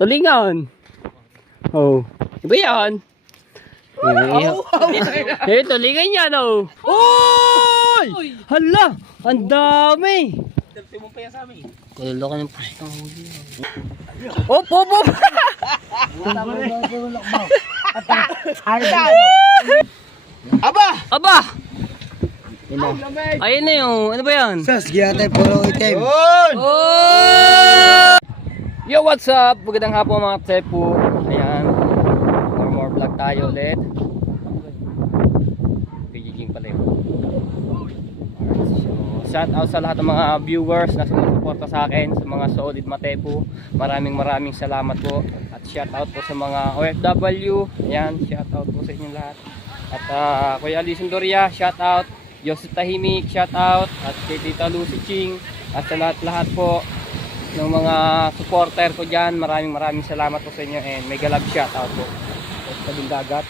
Tulingan. Oh. Iba yan. Eh, tulingan yan, oh. Oy! Hala! Ang dami! Mo pa yan sa amin. Kala ka ng pustang huli. Op, op, op! Aba! Aba! Ayun na yung, ano ba yan? Sas, giyate, puro itim. Oh! Yo, what's up? Magandang hapon mga tsepo. Ayan. More vlog tayo ulit. Gigiging pala yun. Shout out sa lahat ng mga viewers na sumusuporta sa akin, sa mga solid matepo. Maraming salamat po. At shout out po sa mga OFW. Ayan, shout out po sa inyong lahat. At Kuya Alison Doria, shout out. Joseph Tahimik, shout out. At kay Tita Lucy Ching. At sa lahat po ng mga supporter ko dyan, maraming salamat po sa inyo. And mega love shout out po sa tabing dagat,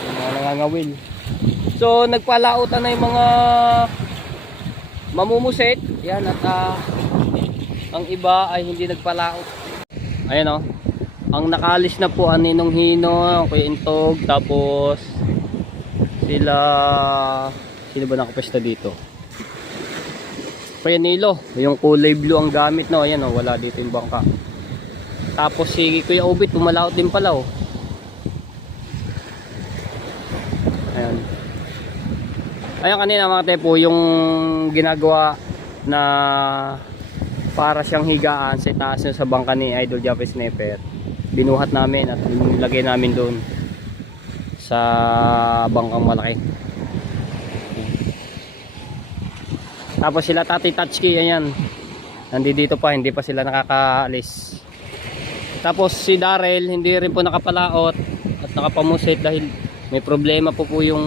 yung mga nangangawil. So nagpalautan na yung mga mamumusit yan, at ang iba ay hindi nagpalaot. Ayan o, ang nakalis na po ang Ninong Hino, Kuya Intog, tapos sino ba nakapesta dito? Kuya Nilo, yung kulay blue ang gamit, no? Ayan o, wala dito yung bangka. Tapos si Kuya Ubit pumalaot din pala o. Ayan. Ayan kanina mga tepo, yung ginagawa na para siyang higaan sa taas sa bangka ni Idol Jaffy Sniper, binuhat namin at nilagay namin doon sa bangkang malaki. Tapos sila Tati Tatchki, ayan, nandito pa, hindi pa sila nakakaalis. Tapos si Darrell hindi rin po nakapalaot at nakapamusit dahil may problema po yung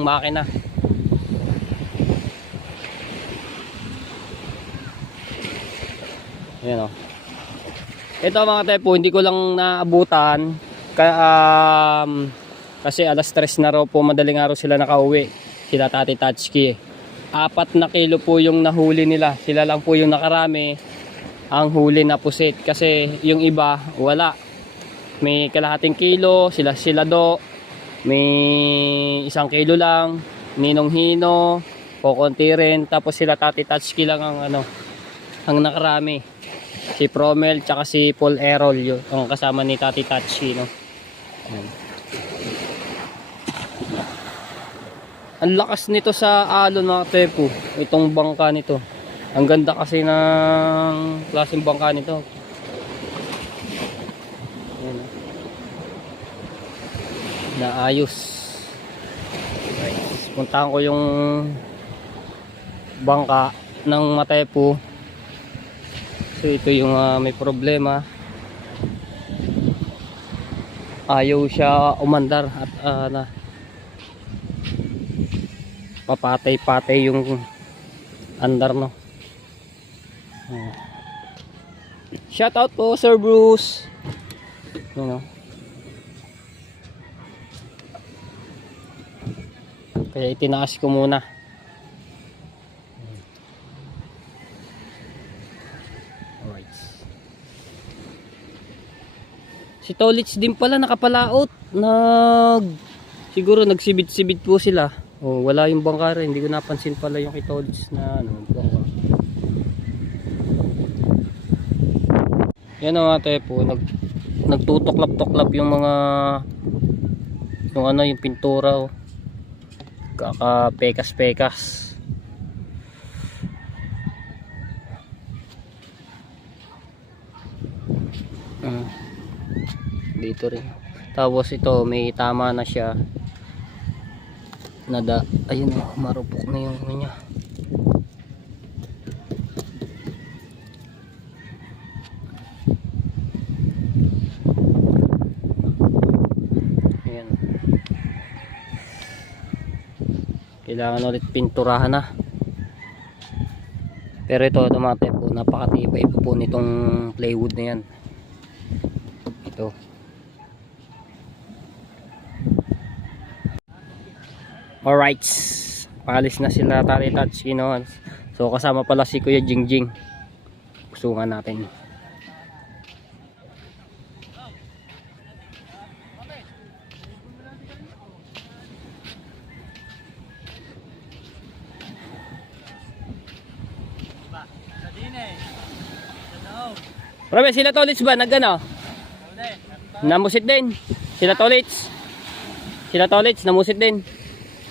makina. Ayan o. Ito mga tepo, hindi ko lang naabutan kasi alas 3 na raw po, madaling araw sila nakauwi, sila Tati Tatchki. 4 na kilo po yung nahuli nila, sila lang po yung nakarami ang huli na pusit, kasi yung iba wala, may kalahating kilo, sila do may 1 kilo lang, Ninong Hino kukunti rin, tapos sila Tati Tatchki lang ang nakarami. Si Promel tsaka si Paul Errol yun ang kasama ni Tati Tatchki, no? Ang lakas nito sa alon mga tepo, itong bangka nito. Ang ganda kasi ng klaseng bangka nito. Ayan, naayos. Puntahan ko yung bangka ng matepo. So ito yung may problema, ayaw siya umandar at papatay yung andar, no? Shout out po Sir Bruce, you know. Kaya itinaas ko muna. Si Tolits din pala nakapalaot. Siguro nagsibit-sibit po sila. Oh, wala yung bangka rin. Hindi ko napansin pala yung kay Tolits na bangka. Yan ang mga tepo, nagtutuklap-tuklap yung mga yung pintura, oh. Kakapekas-pekas. Dito rin. Tapos ito may tama na siya. Ayun, marupok na yung niya. Ayan. Kailangan ulit pinturahan na. Pero ito mga tepo, napakatibay po nitong plywood na yan. Ito. Alright, paalis na sila Tati Tatchki, no? So kasama pala si Kuya Jingjing. Usungan natin. Probe, sila tolits ba? Nagano? Namusit din. Sila tolits. Sila tolits, namusit din.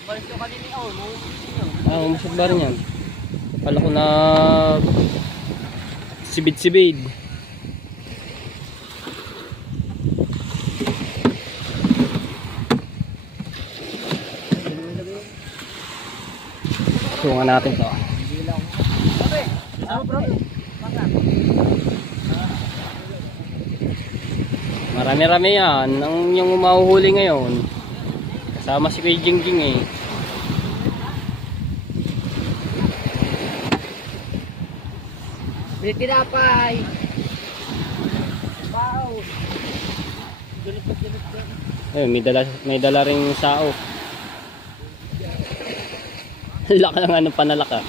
Balik ko kanina ako. Ah, umusit ba rin yan? Kala ko na sibid-sibid. Sungan natin to. Ano bro? Marami-rami yan. Ang yung mahuhuli ngayon. Kasama si Kuya Jingjing eh. May tinapay. Wow. Ayun, may dala ring sao. Laka lang anong panalaka.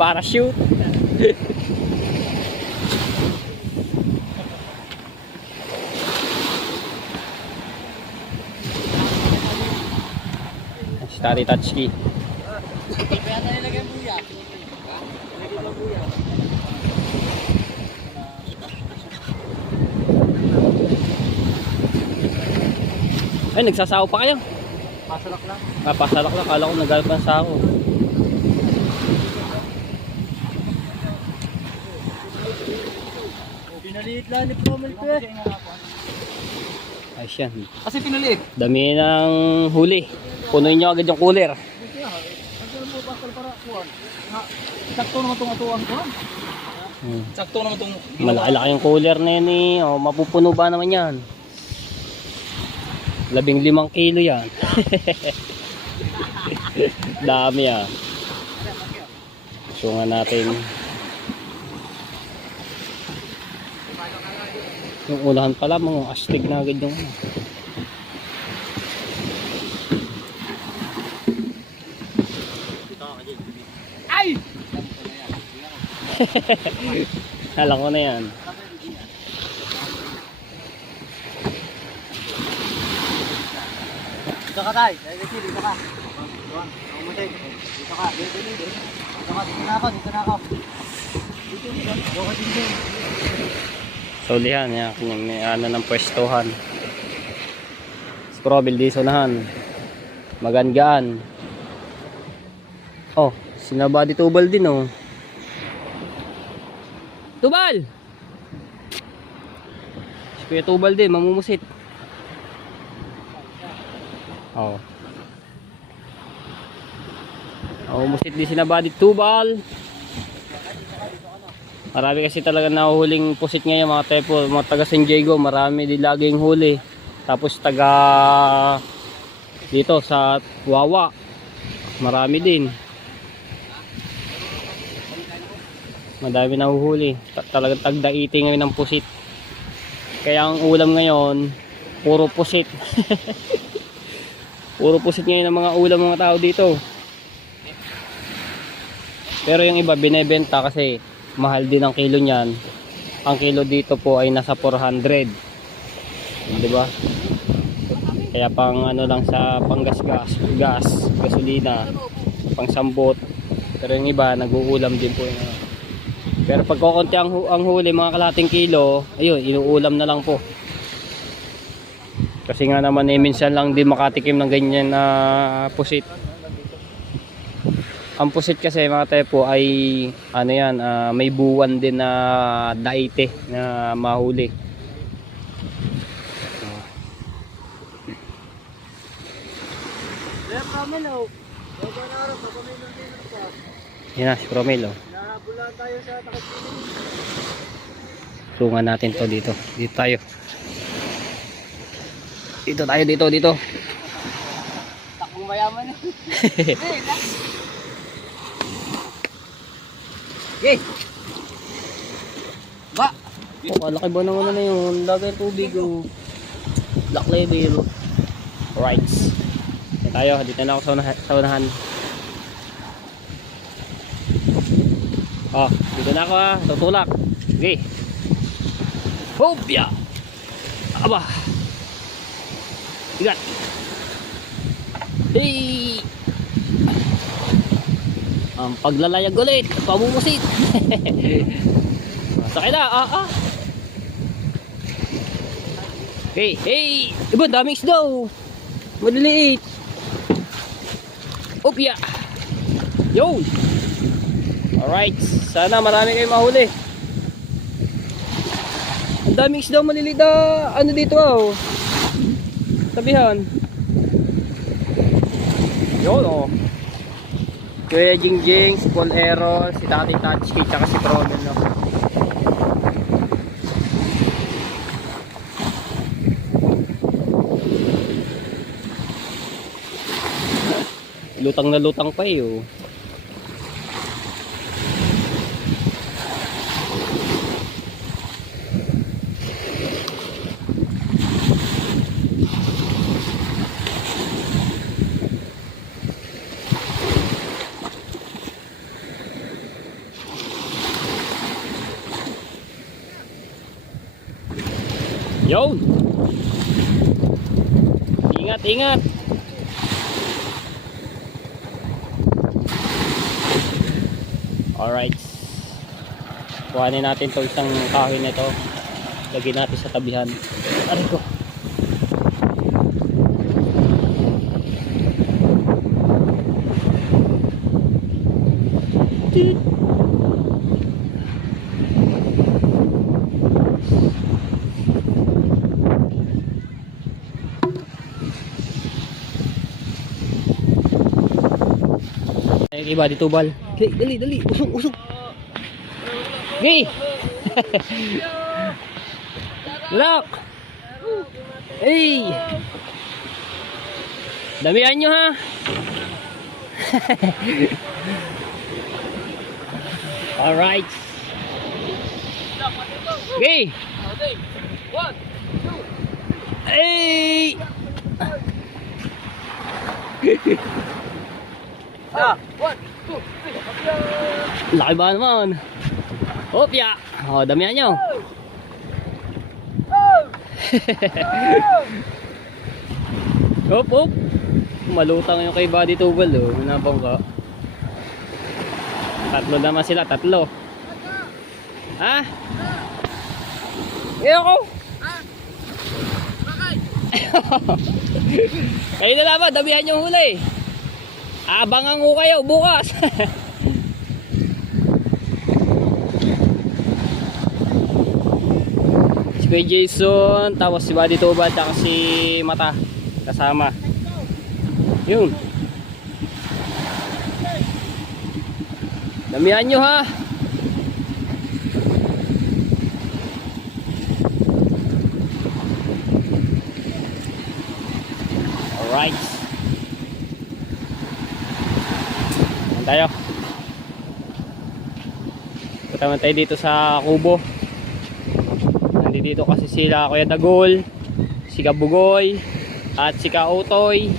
Parachute. Starry touch key. Kaya na nilagay ang buya. Nilagay ang buya. Ay, nagsasaw pa kayo. Pasalak lang. Pasalak lang, kala ko naggalap ng sao. Pinaliit lang ni Promel ko eh. Ay siya. Kasi pinaliit. Dami ng huli. Punuin nyo agad yung cooler. Sakto naman itong atuan ko. Sakto naman itong... Malaki-laki yung cooler na yan eh. O, mapupuno ba naman yan? 15 kilo yan. Dami yan. Sungan natin. Yung unahan pala, mga astig na agad yung ano. Ay! Alam ko na yan. Dito ka tayo. Dito ka. Dito ka. Dito na ako. Dito na ako. Dito ka din. Solihan yan. May ano ng pwestuhan. Scrobble di sonahan. Magangaan. Oh, sinabadi tubal din oh. Tubal! Si Kuya Tubal din, mamumusit. Oh. Mamumusit din sinabadi tubal. Marami kasi talaga nahuhuling pusit ngayon mga tepo, mga taga San Diego, marami din laging huli. Tapos taga dito sa Wawa, marami din. Madami nahuhuli. Talagang tagdaiti ngayon ng pusit. Kaya ang ulam ngayon, puro pusit. Puro pusit ngayon ang mga ulam mga tao dito. Pero yung iba binebenta kasi mahal din ang kilo niyan. Ang kilo dito po ay nasa 400. 'Di ba? Kaya pang ano lang sa panggasgas, gasolina, pang sambot. Pero yung iba nag-uulam din po yung pero pag kukunti ang huli mga kalating kilo, ayun, inuulam na lang po. Kasi nga naman eh, minsan lang din makatikim ng ganyan na pusit. Ang pusit kasi mga tepo ay ano yan, may buwan din na daite na mahuli. Yan na si Promel oh. Sungan natin to dito. Dito tayo. Dito. Takong mayaman. Okay. Ba. Oh, kalaki ba naman na yun? Lagay tubig oh. Black label. Rights. Dito na ako sa unahan. Oh, dito na ako ah. Tutulak. Okay. Hopya. Aba. Igat. Hey. Ang paglalayag ulit, pamumusit. Sakay na, Okay, hey, iba daming isda oh. Maliliit. Opya. Yo. Alright, sana marami kayong mahuli. Ang daming isda maliliit ano dito oh. Tabihan. Yun oh. Kuya Jingjing, si Paul Ero, si Tati Tatchki, tsaka si Promel no. Lutang na lutang pa eh oh. Yo! Ingat, ingat! Alright. Kuhanin natin itong isang kahoy na ito. Lagyan natin sa tabihan. Aray ko. Ay, iba dito bal. Okay, dali, dali. Usog, usog. Okay. Lock. Hey. Damihan nyo ha. Alright. Okay. 1, 2. Hey. Ah, 1, 2, 3. Laki ba naman? Opya. Oh, damihan nyo. Hop, hop. Malutang yung kay Buddy Tubal oh. Manabang ka. Tatlo naman sila, tatlo. Ha? Ayoko. Kayo na lang ba, damihan yung huli. Abangan ko kayo bukas. Si Kuya Jason, tapos si Buddy Tubal, at si Mata kasama. Yun. Damihan nyo ha. Alright. Ayan tayo. Punta man tayo dito sa kubo. Nandito kasi sila Kuya Dagol, si Kabugoy, at si Kautoy,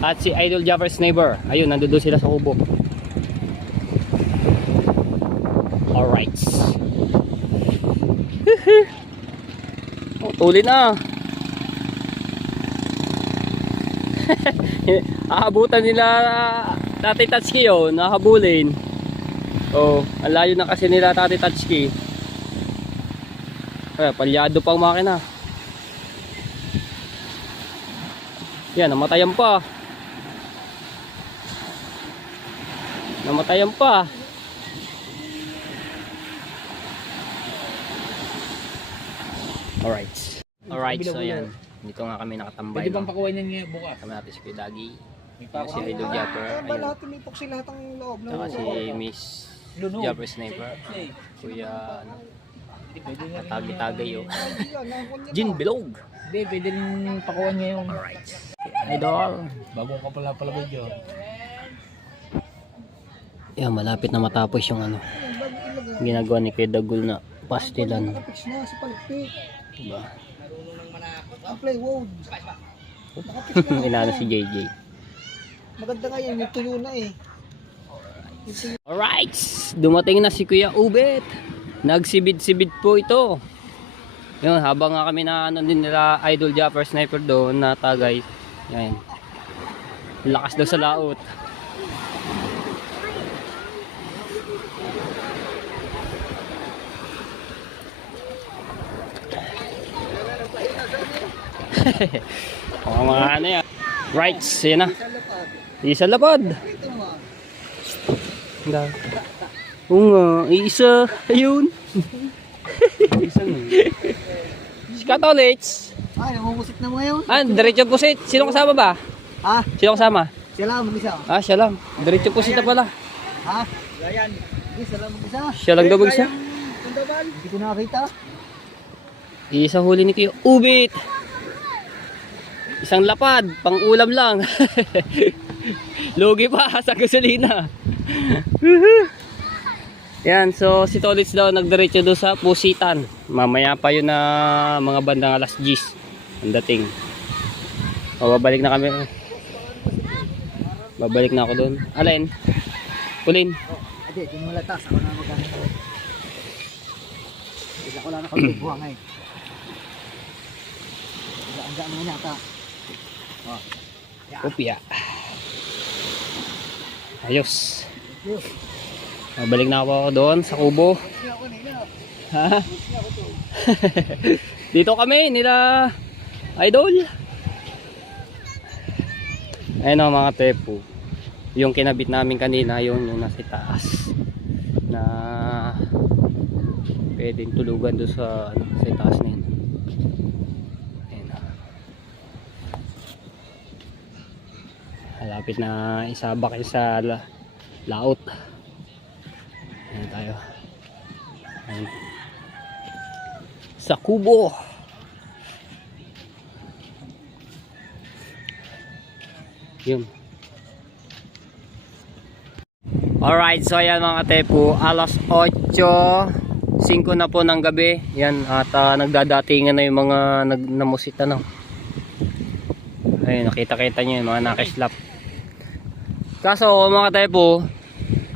at si Idol Japper's Neighbor. Ayun, nandoon sila sa kubo. Alright. Oh, tuli na. Ahabutan nila Tati Tatsuki oh, nahabulin. Oh, ang layo na kasi nila Tati Tatsuki. Eh, palyado pa ang makina. Yan, namatayan pa. Namatayan pa. Alright. Alright, so yan. Dito nga kami nakatambay. Pwede bang pakuha niyan ngayon bukas? Kami natin si Kuya Dagi. May Yan si Idol Japper. Ayun. lahat tumipok sila lahat ng loob. Saka si Miss Japper Sniper. Kuya ano, Tagi-tagay oh. Gin Bilog. Hindi, pwede rin pakuha ngayon. Alright. Idol. Bago ka pala video. Yan, malapit na matapos yung ano. Ginagawa ni Kuya Dagol na pastilan. Nakapix na si Palpik. Diba? Play, wow. Inano si JJ. Maganda nga yan, yung tuyo na eh. Alright. Dumating na si Kuya Ubet. Nagsibid-sibid po ito. Yun, habang nga kami na ano din nila Idol Japper Sniper doon na tagay. Yan. Lakas daw sa laot. Mga ano yan. Rights, yan na. Sa lapad. Isa lapad. Ito mo. Oo nga, isa. Ayun. Skatolits. Ay, namumusit na mo ngayon. Ah, diretso pusit. Sino kasama ba? Ha? Sino kasama? Siya lang mag-isa. Ah, siya lang. Diretso pusit na pala. Ha? Gayan. Hindi, siya lang mag-isa. Siya lang daw isa. Hindi ko nakakita. Isa huli ni Kuya Ubit. Isang lapad, pang ulam lang. Lugi pa sa gasolina. Yan, so si Tolits daw nagdiretso doon sa Pusitan. Mamaya pa yun na mga bandang alas 10 ang dating. O, babalik na kami. Babalik na ako doon. Alin? Kulin. Hindi, di mo latas. Ako na mag-ano. Bigla ko lang nakapagbuhang eh. Ang mo niya ata. Oh. Kopya. Ayos. Babalik na ako doon sa kubo. Ha? Dito kami nila Idol. Ayun o mga tepo. Yung kinabit namin kanina, yung nasa taas. Na pwedeng tulugan doon sa taas na yun. Ayun o. Malapit na isabak yun sa laot. Ayan tayo. Ayan. Sa kubo. Yun. Alright, so ayan mga tepo, alas 8:05 na po ng gabi. Yan, at nagdadatingan na yung mga namusit ano. Ayun, nakita-kita nyo yung mga nakislap. Kaso mga tepo,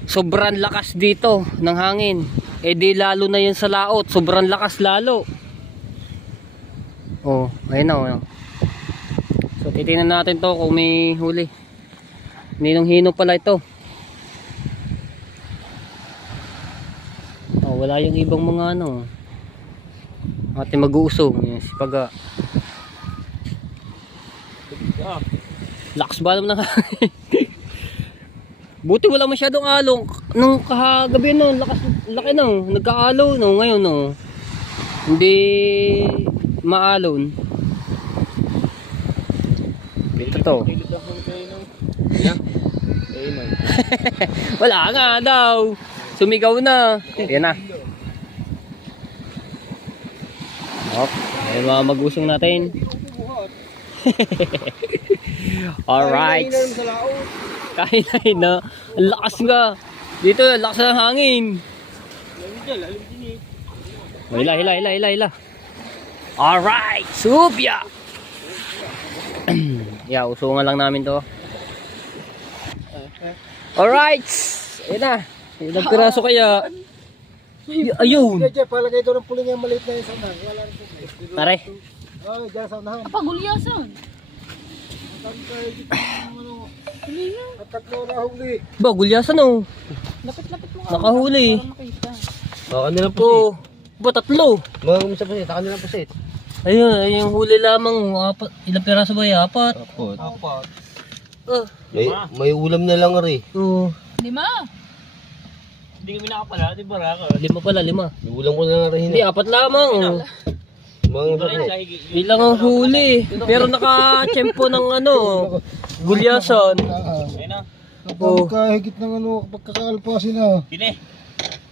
sobrang lakas dito ng hangin. Eh di lalo na yun sa laot, sobrang lakas lalo. Oh, ayun na. So titingnan natin to kung may huli. Ninong-hino pala ito. Oh, wala yung ibang mga ano. Ating mag-uusong, yes, pag lakas ba naman ng hangin. Buti wala masyadong along. Nung kahagabi no, laki no, nagkaalo no, ngayon no. Hindi maalon. Ito to. Wala nga daw. Sumigaw na. Yan na. Hop, ayun mga mag-usong natin. Alright. Kain na. Ang lakas nga. Dito, ang lakas ng hangin. Hila. Alright, supya. Yeah, usungan lang namin to. Alright. Ayun na. Ilang piraso kaya. Ayun. Palagay ito ng puling yung maliit na yung saunahan. Wala rin po. Tare. Oh, dyan sa saunahan. Pagulyasan. At tatlo na huli. Ba, gulyasan oh. Lapit-lapit mo ka. Nakahuli. Para makita. Baka nilang Oh, ba tatlo? Mga kumisa pusit, baka nilang pusit. Ayun, yung huli lamang. Apat. Ilang piraso ba yan? Apat. Apat. May ulam na lang rin. Oo. 5. Hindi kami nakapala, di ba raka? 5 pala, 5. May ulam ko na lang rin. Hindi, 4 lamang. Mga Ilang ang huli. Pero naka-tsempo ng ano, gulyasan. Oh. Kahigit ng ano, pagkakaalpasin na. Pine.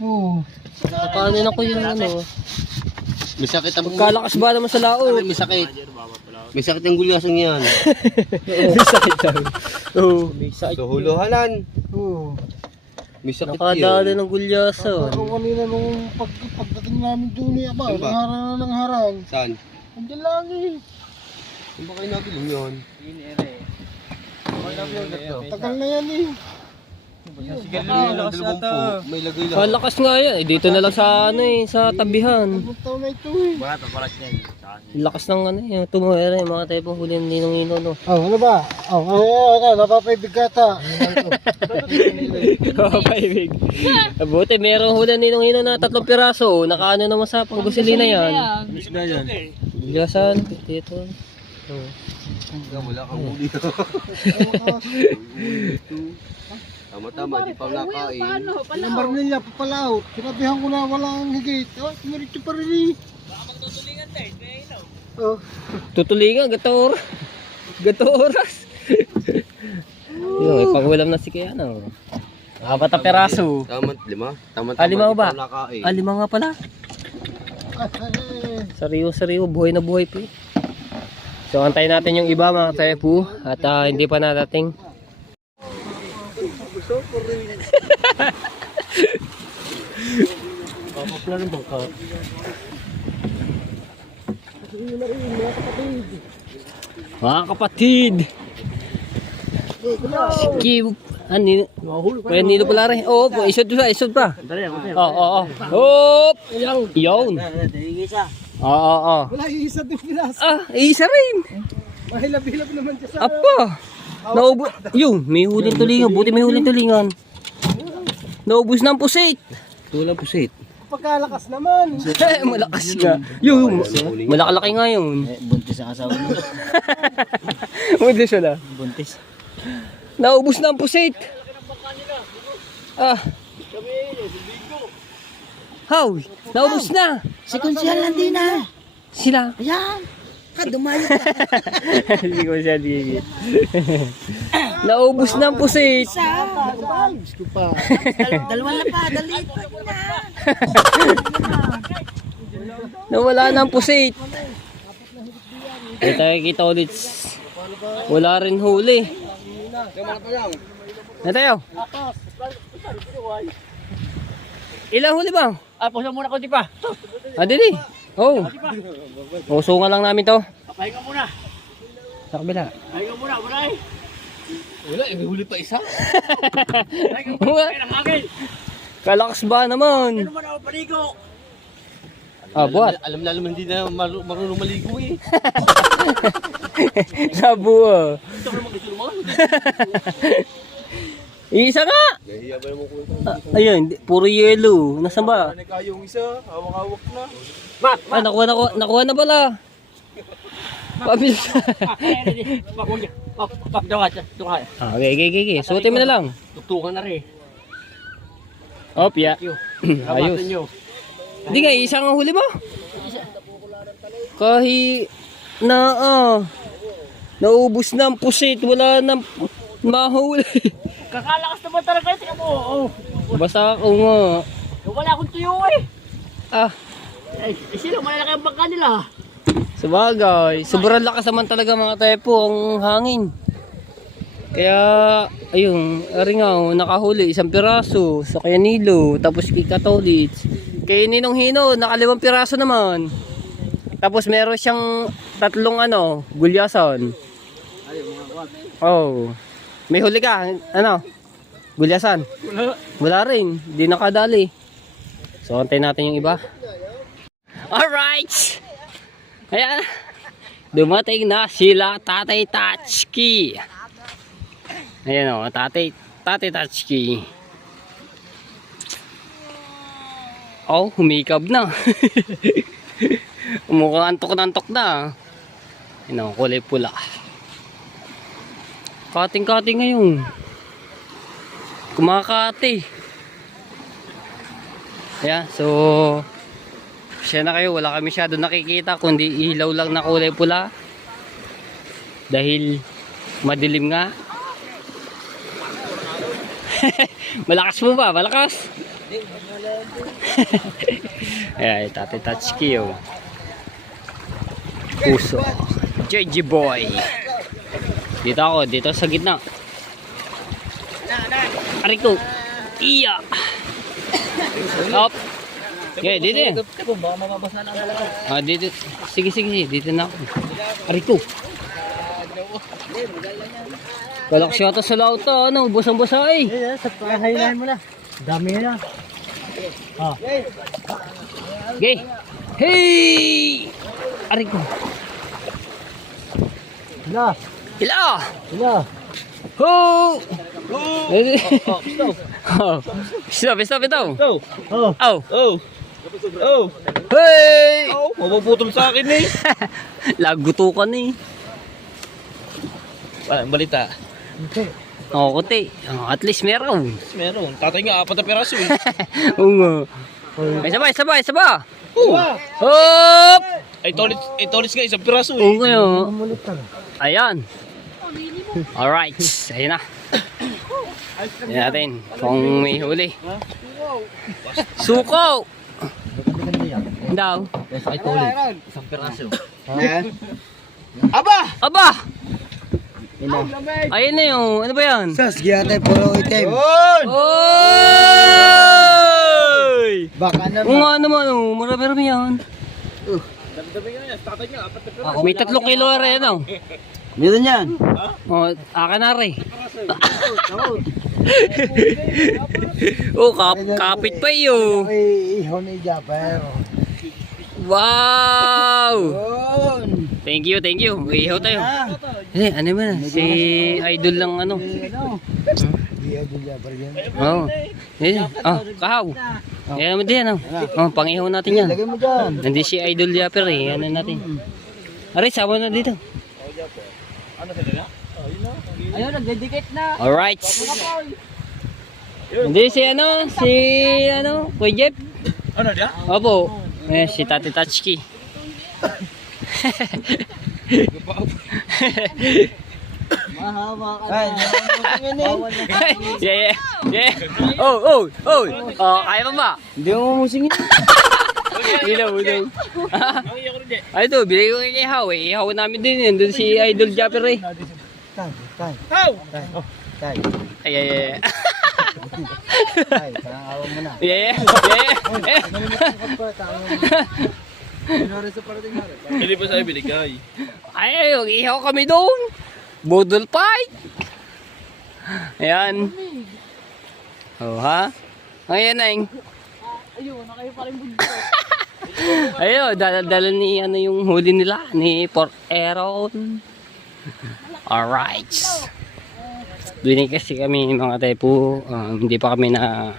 Oo. Nakanin ako yung ano. may sakit ang Kalakas ba naman sa laot? May sakit. May sakit ang gulyasan yan. May sakit daw. Oo, may sakit. So huluhalan. Oo. May sakit Nakadali yun. ng gulyasan. Ako kanina nung pagdating namin doon eh, aba, Saan ba? nangarang na ng harang. Saan? Andiyan lang eh. Saan ba kayo nabilong yun? Tagal na yan eh. May lagay lang. Kalakas nga yan. Eh, dito na lang sa ano eh, sa tabihan. Anong taon na ito eh. Lakas ng ano eh, tumuhere mga tayo huli ng ninong-ino no. Oh, ano ba? Oh, napapaibig ka ata. Kapaibig. Buti merong huli ng ninong-ino na 3 piraso. Nakaano naman sa panggusilina yan. Gulyasan, dito. Wala kang huli. Tama-tama, di pa nakain. Paano? Ang baril niya, papalaw. Sinabihan ko na walang higit. Oh, tumiritso pa rin eh. Oh. Tutulingan, gato oras. Yung, ipag-ulam na si Kayano. Apat na peraso. Lima. Tama-tama, Lima di ba? pa nakain. Lima nga pala. Sariyo, buhay na buhay po. So, antayin natin yung iba mga tepu. At hindi pa nadating. Mga kapatid. Sige. Kaya nilo pala rin. Oo, isod pa. Oo. Hop! Yun. Oo. Wala, iisa din pilas. Isa rin. Mahilab-hilab naman siya sa... Apa. Naubos. Yun, may huling tulingan. Buti may huling tulingan. Naubos ng pusit. Tulang pusit. Pagkalakas naman. Malakas nga. Yun, malakalaki nga yun. Buntis ang asawa mo. Buntis wala. Buntis. Naubos na ang pusit. How? Naubos na. Si Consial hindi na. Sila. Ayan. Dumayo ka. Hindi ko siya digit. Naubos na ang pusit. Gusto pa. Dalawa na pa. Dali pa na. Nawala na ang pusit. Ay tayo kita ulit. Wala rin huli. Na tayo. Ilang huli ba? Pusa muna ko di pa. Dili. Oh. Usungan lang namin to. Pahinga muna. Sa kabila. Pahinga muna. Wala eh. Wala, may huli pa isa. Pahinga muna. Ng hangin. Kalakas ba naman? Ano man ako paligo? Buhat. Alam na naman hindi na marunong maligo eh. Sabu. Ito ko naman. Isa nga. Nahiya ba naman ko ito? Ayun, puro yellow. Nasaan ba? Yung isa, hawak-hawak na. Nakuha na pala. Pabilis. Okay. Suotin mo na lang. Tuktukan na rin. Opya. Ayos. Hindi nga, isang ang huli mo. Kahit naubos na ang pusit, wala nang mahuli. Kakalakas naman talaga ito mo. Basta ako nga. Wala akong tuyo eh. Sino malalaki ang bangka nila? Sabagay, sobrang lakas naman talaga mga tepo ang hangin. Kaya, ayun, aringaw, nakahuli, isang piraso sa Kayanilo, tapos kay Katolits. Kay Ninong Hino, naka5 piraso naman. Tapos meron siyang 3 gulyasan. Oh. May huli ka, gulyasan? Wala rin, di nakadali. So, antayin natin yung iba. Alright! Ayan, dumating na sila Tatay Tatchki. Ayan o, Tatay Tatchki. Oh, humikab na. Mukhang antok na. Ayan o, kulay pula. Kating-kating ngayon. Kumakati. Ayan, so siya na kayo, wala kami masyado nakikita kundi ilaw lang na kulay pula dahil madilim nga. Malakas mo ba? Malakas? Ayan, Tatay Tatchki oh. Puso JG boy. Dito ako, dito sa gitna. Ariko. Iya. Up. Okay, dito. Baka mababasa na talaga. Dito. Sige, dito na ako. Ariko. Galaxy ata sa lauta, busang-busa eh. Sa pahayahan mo na. Dami na. Okay. Hey! Ariko. Hila! Ho! Stop ito. Oh. Hey! Mapuputol sa akin eh. Lagutukan eh. Walang balita. Oo, kuti. Oh, at least meron. Meron. Tatay nga, 4 na peraso eh. Oo nga. Ay, sabay. Hop! Ay, tolis nga, 1 peraso eh. Oo nga. Ayan. Alright. Ayun na. Ayan natin. Kung may huli. Suko! Daw. Sa kay Tuli. 1 peraso. Aba! Ayun na yung, ano ba yan? Sas, giyate, puro itim. Oy! Baka Oo nga naman, oh. Marami-rami yan. May 3 kilo rin, oh. Meron yan. Oh, akin na rin. Oh, kapit pa iyo. Ay, ihaw ni Japper. Wow! Yun. Thank you. Ihaw tayo. Eh, ano ba? Si Idol lang ano. Ihaw ni Japper yan. Oh. Eh, kahaw. Yan naman din, ano. Oh, pangihaw natin yan. Lagay mo dyan. Hindi si Idol Japper eh. Ano natin. Aray, sama na dito. Ayun, nagdedicate na. Alright. Hindi si Kuya Jeff. Ano dia? Opo. Eh, si Tati Tatsuki. Mahawa ka Ay, na. Yeah. Oh. Oh, kaya pa ba? hindi mo musingin. Ilaw. Ay, ito, bilay ko kay Ihaw eh. Ihaw namin din yun. Doon si Idol Japper eh. Tay. Ay. Tay, parang awa mo na. Yeah. Hindi pa sa'yo binigay. Ay, ihaw kami doon. Budol fight. Ayan. Oh, ha? Ayan, Neng. Ayun, dala ni yung huli nila ni Port Aaron. Alright. Doon kasi kami mga tepo, hindi pa kami na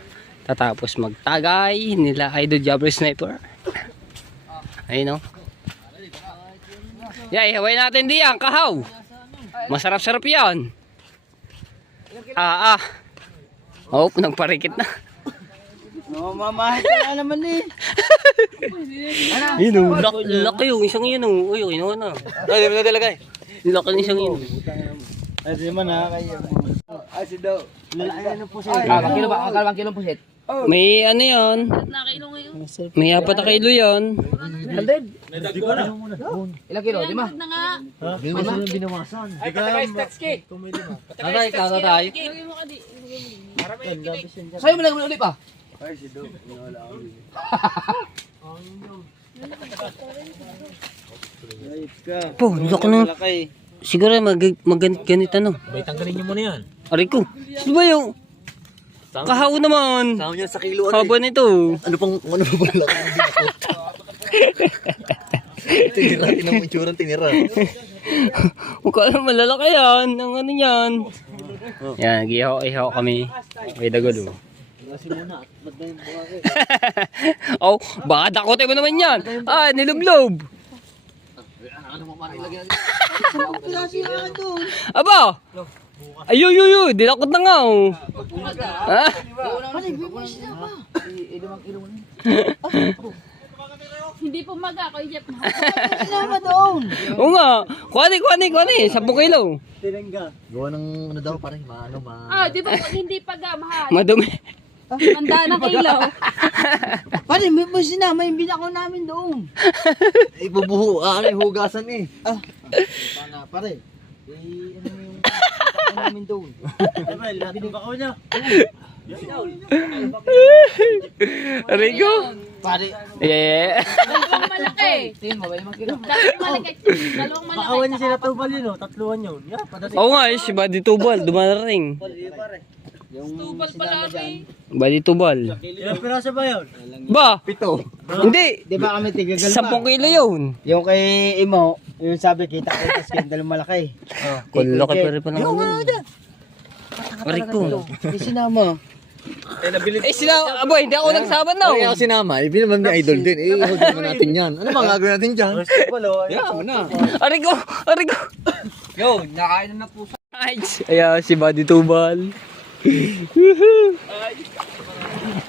tatapos magtagay nila Idol Jabber Sniper. Ayun, no. Yeah, ihaway natin diyan, kahaw. Masarap-sarap 'yan. Oh, nagparikit na. No, mamahal ka na naman eh. Yun o, laki yung isang yun o. Uy, kinuha na. Ay, di ba na talaga eh. Laki ng isang yun. Ay, di man ha, kayo. Ay, si Do. Lalaki na po siya. Bang kilo ba? Akala 1 kilo pusit. May ano yun? May 4 na kilo yun. Ilang kilo? 5? Hindi mo sila binawasan. Ay, tatay. Sa'yo mo lang ulit pa. Ay, si Do. Wala ako. Ay, ka. Po, laki ng... Siguro ganit ano. May tanggalin niyo muna yan. Aray ko. Sino ba yung... Kahaw naman. Tama niya sa kilo. Haba nito. Ano pang laki ng binakot? Tinira mo itsura, tinira. Mukha naman malalaki yan. Ang ano yan. Yan, ihaw kami. May dagulo. Oh, baka dakote mo naman yan. Ah, nilublob. Aba! Ayo, dinakot na nga oh. Ha? Hindi po Kuya Jeff. Oo nga. Kuwani. 10 kilo. Gawa ng ano daw, parang Di ba pag hindi mahal? Madumi. Handa na kilo. Pare, may sinama yung binakaw namin doon. Ibubuho, hugasan eh. Pana, pare. Ano mo yung binakaw namin doon? Binakaw niya. Aray ko. Pare, Yeah. Dalawang malaki. Tingin mo ba 5 kilo? Dalawang malaki. bakawan niya sila tubal yun, tatluan yun. Yeah, padating. Oo nga, si Buddy Tubal, dumarating. Tubal pala rin. Buddy Tubal. Ilang piraso ba yun? Ba? 7. Hindi. Di ba kami tigagal 10 kilo yun. Yung kay Imo, yung sabi kita kita skin, dalawang malaki. Kulok pa rin pa ng ano. Aray ko. Yung sinama. Eh sila, aboy, hindi ako nagsama na. Kaya ako sinama, ibig naman may idol din. Hold naman natin yan. Ano ba gagawin natin dyan? Walo. Yeah, mo na. Aray ko. Yo, nakain na po Ayan, si Buddy Tubal.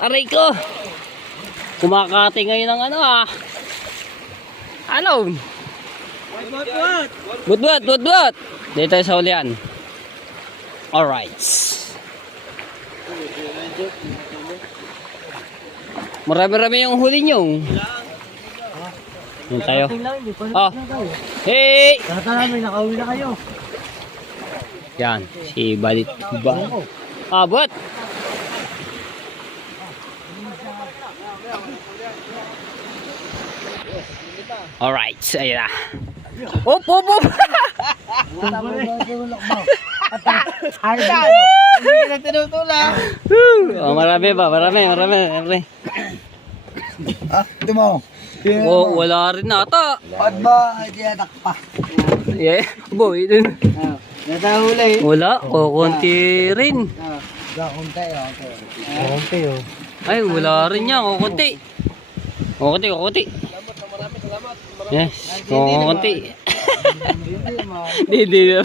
Aray ko. Kumakati ngayon ng ano ah. Ano? But. Dito tayo sa ulian. Alright. Marami-rami yung huli nyo. Yan tayo. Oh. Hey! Kata namin, nakauwi na kayo. Yan, si Buddy Tubal. Ah, but. Alright, ayun na. Op! Ay, hindi ka na tinutulak. Oh, marami. Ito mo. Oh, wala rin nata. Ba't ba? Hindi anak pa. Yeah, boy. Natahuli. Wala, konti rin. Kakunti, okay. Ay, wala rin yan, konti. Konti. Yes, konti. Hindi.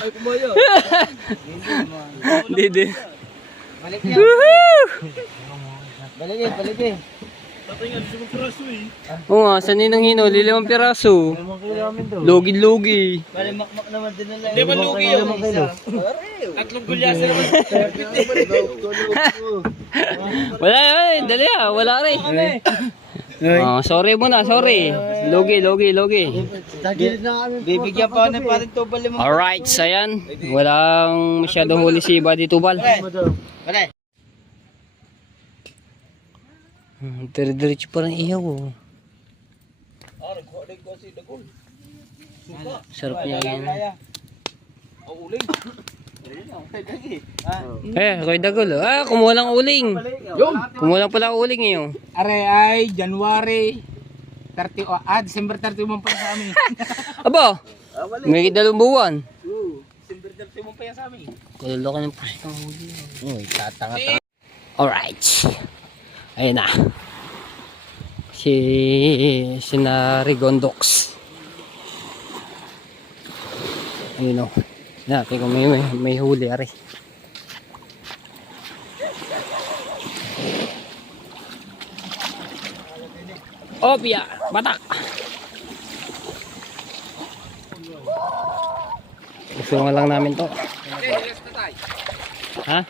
Hindi. Balik niya. Balik. Oo nga, sanay ng hino, 5 piraso. Logi. Balimakmak naman din nila. Di ba lugi yun? Tatlong gulyasan naman. Wala, dali wala rin. Sorry muna. Logi. Bibigyan pa na pa rin Tubal limang. Alright, ayan. Walang masyadong huli si Buddy Tubal. Pare. Dire-diretso pa rin ihaw. Oh. Sarap niya yan. Koy Dagol. Kumuha lang uling. Kumuha lang pala uling eh. Are ay January 30 December 31 pa sa amin. Aba, may 2 buwan. December 31 pa yan sa amin. Kalala ka ng pusitang huli. Uy, tatanga-tanga. Alright. Ayun na. Si Narigondox. Ayun o. Natin kung may huli ari. Opya, batak. Gusto nga lang namin to. Ha?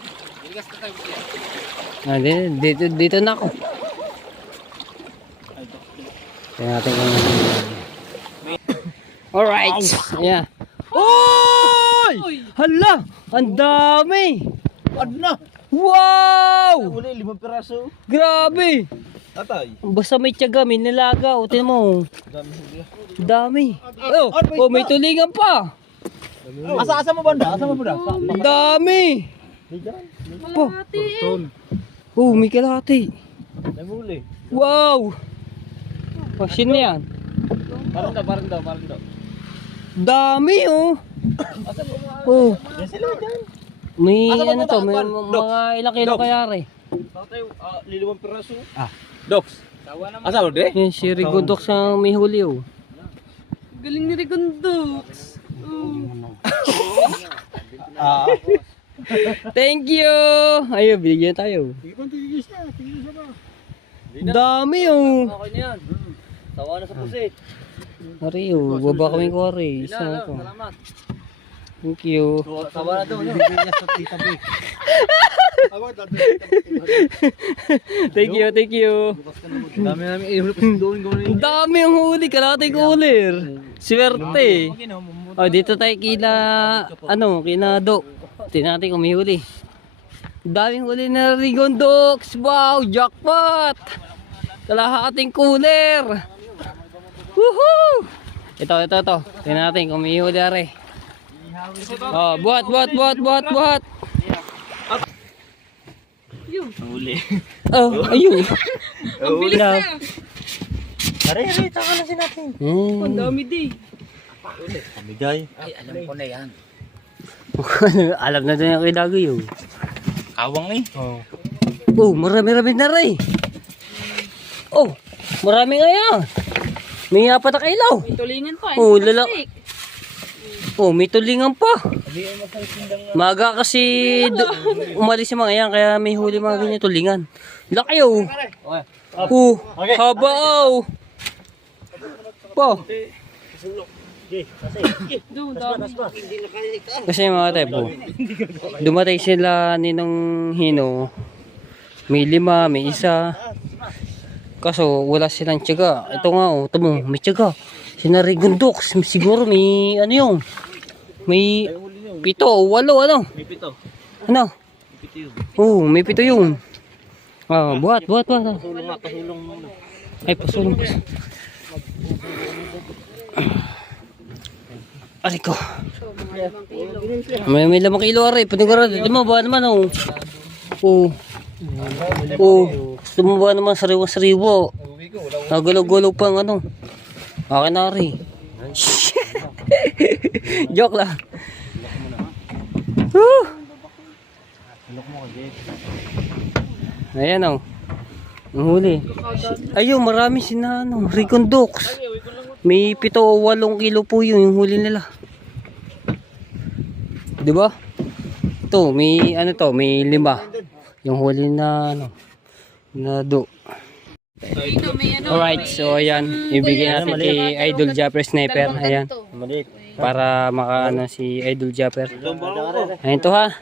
Dito na ako. Tingnan natin kung alright. Yeah. Oy! Hala! Ang dami! Adna. Wow! Uli 5 piraso. Grabe! Tatay. Basta may tiyaga, may nilaga. O, tinan mo. Dami. Oh, may tulingan pa. Asa mo banda? Ang dami. Malati eh. Oh, may kalahati. Nahuli. Wow! Pasin na yan. Parang daw. Dami oh. Oh. Yan sila dyan. May ano to, may mga ilang kilo kaya re. Tatay, 5 piraso. Docs. Asa mo de? Yan si Rigondok sa may huli oh. Galing ni Rigondox. Thank you! Ayun, binigyan tayo. Dami oh. Okay na yan. Tawa na sa pusit. Ari oh, baba kami ko ari. Isa na to. Salamat. Thank you. Tawa na daw. Bibigyan niya sa tita-tabi. Thank you. Dami namin ihulip sa doon. Ang dami ang huli, kalahati cooler. Swerte. Oh, dito tayo kina Dok. Tingnan natin kung may huli. Daming huli na Rigondox. Wow, jackpot. Kalahating cooler. Woohoo! Ito. Tingnan natin kung may huli are. Oh, buhat. Huli. Oh, ayun. Ang bilis na. Tara, taka na si natin. Ang dami di. Amigay. Ay, alam ko na yan. Alam na din yung kay Dagoy oh. Awang eh. Oh, marami na rin. Oh, marami nga yan. May 4 na kailaw. May tulingan pa. Oh, lala. Oh, may tulingan pa. Maga kasi umalis yung mga yan, kaya may huli mga ganyan tulingan. Laki oh. Oh, haba oh. Po. Doon, dami. Kasi mga tepo, dumatay sila ninong Hino. May 5, may 1. Kaso wala silang tiyaga. Ito nga oh, ito mo, may tiyaga. Sinarigundok, siguro may ano yung, may 7 o 8 ano? May 7. Ano? May 7 yun. Oo, may 7 yun. Ah, buhat. Pasulong nga, pasulong muna. Ay, pasulong. Aray ko. May 5 kilo aray. Panigurado. Lumaba naman oh. Oo. Lumaba naman sariwa-sariwa. Nagalaw-galaw pang ano. Akin na aray. Joke lang. Woo! Ayan oh. Ang huli. Ayun, marami sina ano, Ricondox. May 7 o 8 kilo po yun yung huli nila. 'Di ba? Ito, may ano to, may 5. Yung huli na ano, na do. Alright, so ayan, ibigay natin kay Idol Japper Sniper. Ayan, para makaano si Idol Japper. Ayan to ha.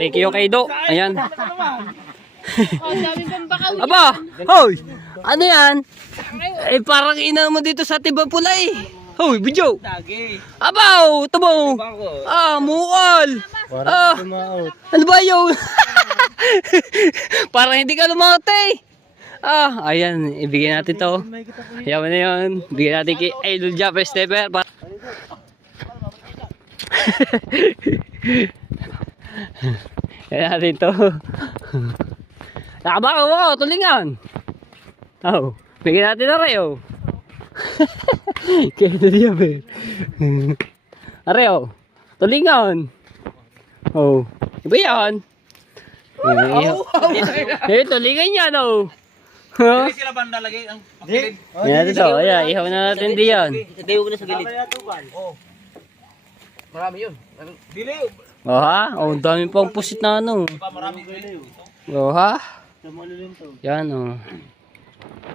Thank you kay Do. Ayan. Oh, sabi pang bakaw. Aba! Hoy! Ano yan? Eh parang ina mo dito sa Tibang Pula eh. Hoy, video! Abaw! Tubo! Ah, mual! Ah, ano ba yun? Parang hindi ka lumate. Ah, ayan, ibigay natin to. Yaman na yun. Bigyan natin kay Idol Japper Sniper. Yan natin to. Nakabakaw ako, tulingan. Oh, bigyan natin na rin oh. Kaya ito diyan eh. Are oh, tulingan. Oh, iba yan. Eh, tulingan yan oh. Hindi sila banda lagi ang pakilid. Yan natin to, ayan, ihaw na natin diyan. Itayo ko na sa gilid. Marami yun. Dili. Oh ha, oh, ang dami pang pusit na ano. Pa marami dili. Oh ha. Yan oh.